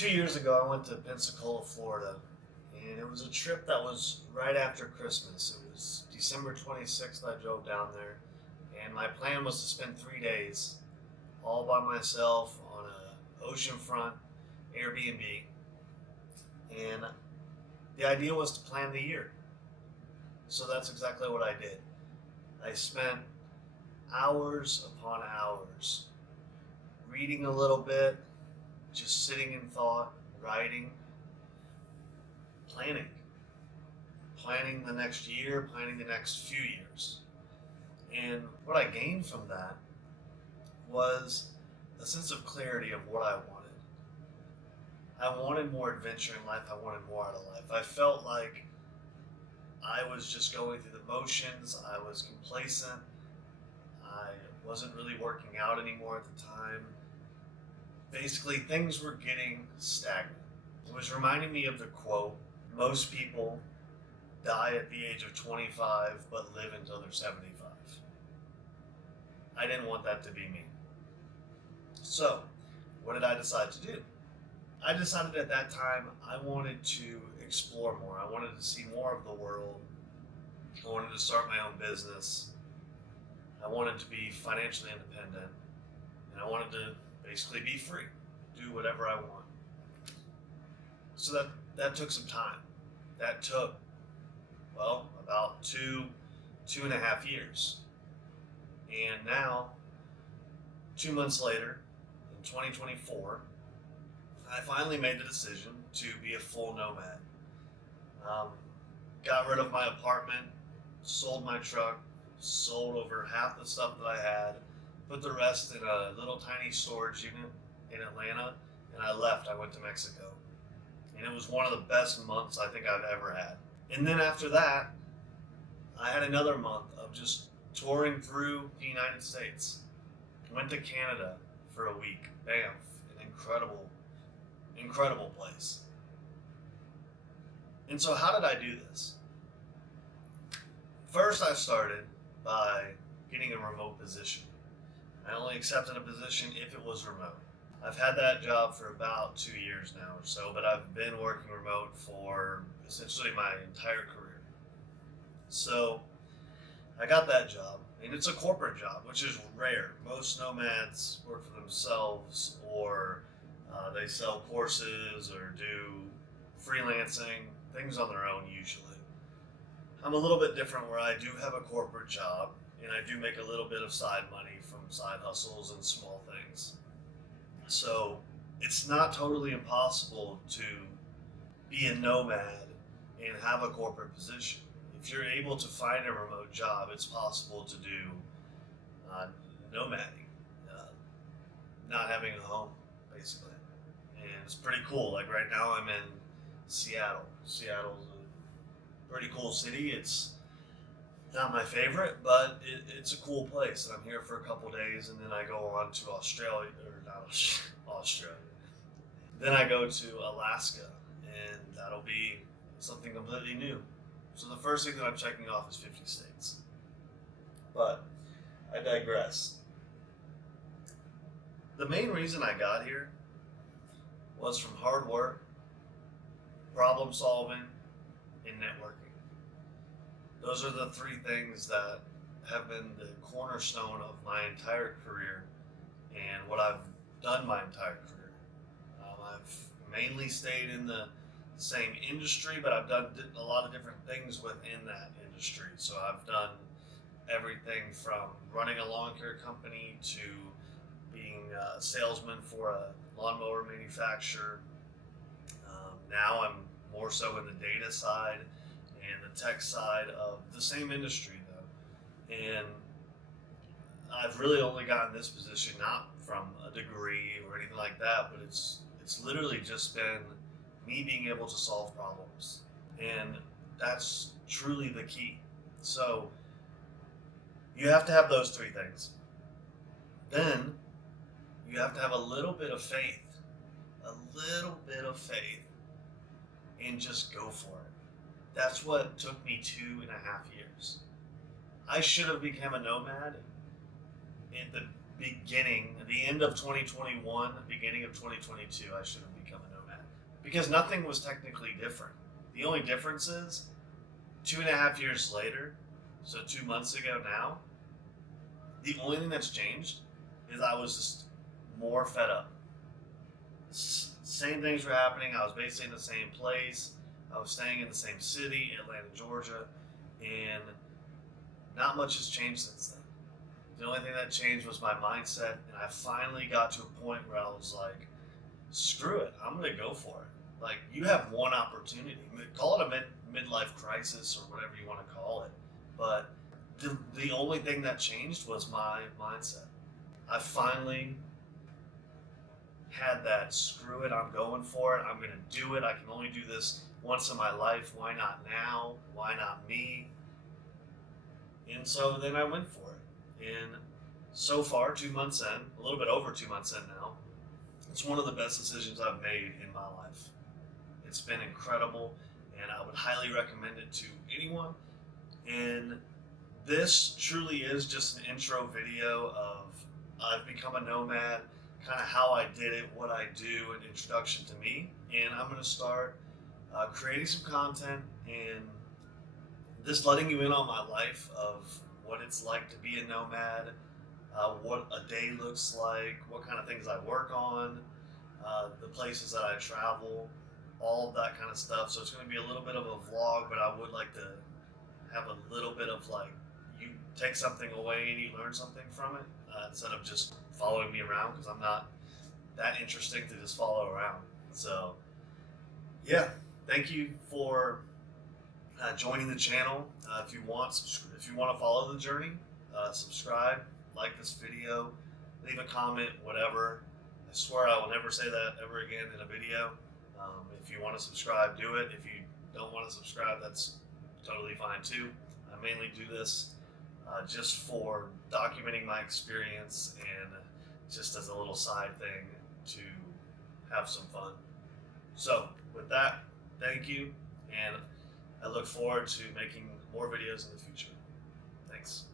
2 years ago, I went to Pensacola, Florida, and it was a trip that was right after Christmas. It was December 26th. I drove down there, and my plan was to spend 3 days all by myself on a oceanfront Airbnb. And the idea was to plan the year. So that's exactly what I did. I spent hours upon hours reading a little bit, just sitting in thought, writing, planning. Planning the next year, planning the next few years. And what I gained from that was a sense of clarity of what I wanted. I wanted more adventure in life. I wanted more out of life. I felt like I was just going through the motions. I was complacent. I wasn't really working out anymore at the time. Basically, things were getting stagnant. It was reminding me of the quote, most people die at the age of 25 but live until they're 75. I didn't want that to be me. So, what did I decide to do? I decided at that time I wanted to explore more. I wanted to see more of the world. I wanted to start my own business. I wanted to be financially independent. And I wanted to basically be free, do whatever I want. So that took some time. That took, well, about two and a half years. And now, 2 months later, in 2024, I finally made the decision to be a full nomad. Got rid of my apartment, sold my truck, sold over half the stuff that I had, put the rest in a little tiny storage unit in Atlanta, and I left. I went to Mexico. And it was one of the best months I think I've ever had. And then after that, I had another month of just touring through the United States. Went to Canada for a week. Banff, an incredible place. And so how did I do this? First, I started by getting a remote position. I only accepted a position if it was remote. I've had that job for about 2 years now or so, but I've been working remote for essentially my entire career. So I got that job, and it's a corporate job, which is rare. Most nomads work for themselves, or they sell courses or do freelancing, things on their own usually. I'm a little bit different where I do have a corporate job, and I do make a little bit of side money from side hustles and small things. So it's not totally impossible to be a nomad and have a corporate position. If you're able to find a remote job, it's possible to do nomading, not having a home, basically. And it's pretty cool. Like right now I'm in Seattle. Seattle's a pretty cool city. It's not my favorite, but it's a cool place. And I'm here for a couple days, and then I go on to Australia, or not Australia. Then I go to Alaska, and that'll be something completely new. So the first thing that I'm checking off is 50 states. But I digress. The main reason I got here was from hard work, problem solving, and networking. Those are the three things that have been the cornerstone of my entire career and what I've done my entire career. I've mainly stayed in the same industry, but I've done a lot of different things within that industry. So I've done everything from running a lawn care company to being a salesman for a lawnmower manufacturer. Now I'm more so in the data side and the tech side of the same industry though. And I've really only gotten this position not from a degree or anything like that, but it's literally just been me being able to solve problems. And that's truly the key. So you have to have those three things. Then you have to have a little bit of faith, and just go for it. That's what took me 2.5 years. I should have become a nomad at the beginning, at the end of 2021, beginning of 2022. I should have become a nomad. because nothing was technically different. The only difference is 2.5 years later, so 2 months ago now, the only thing that's changed is I was just more fed up. Same things were happening. I was basically in the same place. I was staying in the same city, Atlanta, Georgia, and not much has changed since then. The only thing that changed was my mindset, and I finally got to a point where I was like, screw it, I'm going to go for it. Like, you have one opportunity. Call it a midlife crisis or whatever you want to call it. But the only thing that changed was my mindset. I finally had that, screw it, I'm going for it, I'm going to do it. I can only do this once in my life. Why not now? Why not me? And so then I went for it. And so far, 2 months in, a little bit over 2 months in now, it's one of the best decisions I've made in my life. It's been incredible, and I would highly recommend it to anyone. And this truly is just an intro video of I've become a nomad, kind of how I did it, what I do, an introduction to me. And I'm going to start creating some content and just letting you in on my life of what it's like to be a nomad, what a day looks like, what kind of things I work on, the places that I travel, all of that kind of stuff. So it's going to be a little bit of a vlog, but I would like to have a little bit of like, you take something away and you learn something from it, instead of just following me around, because I'm not that interesting to just follow around. So yeah, thank you for joining the channel. If you want to follow the journey, subscribe, like this video, leave a comment, whatever. I swear I will never say that ever again in a video. If you want to subscribe, do it. If you don't want to subscribe, that's totally fine too. I mainly do this just for documenting my experience and just as a little side thing to have some fun. So with that, thank you, and I look forward to making more videos in the future. Thanks.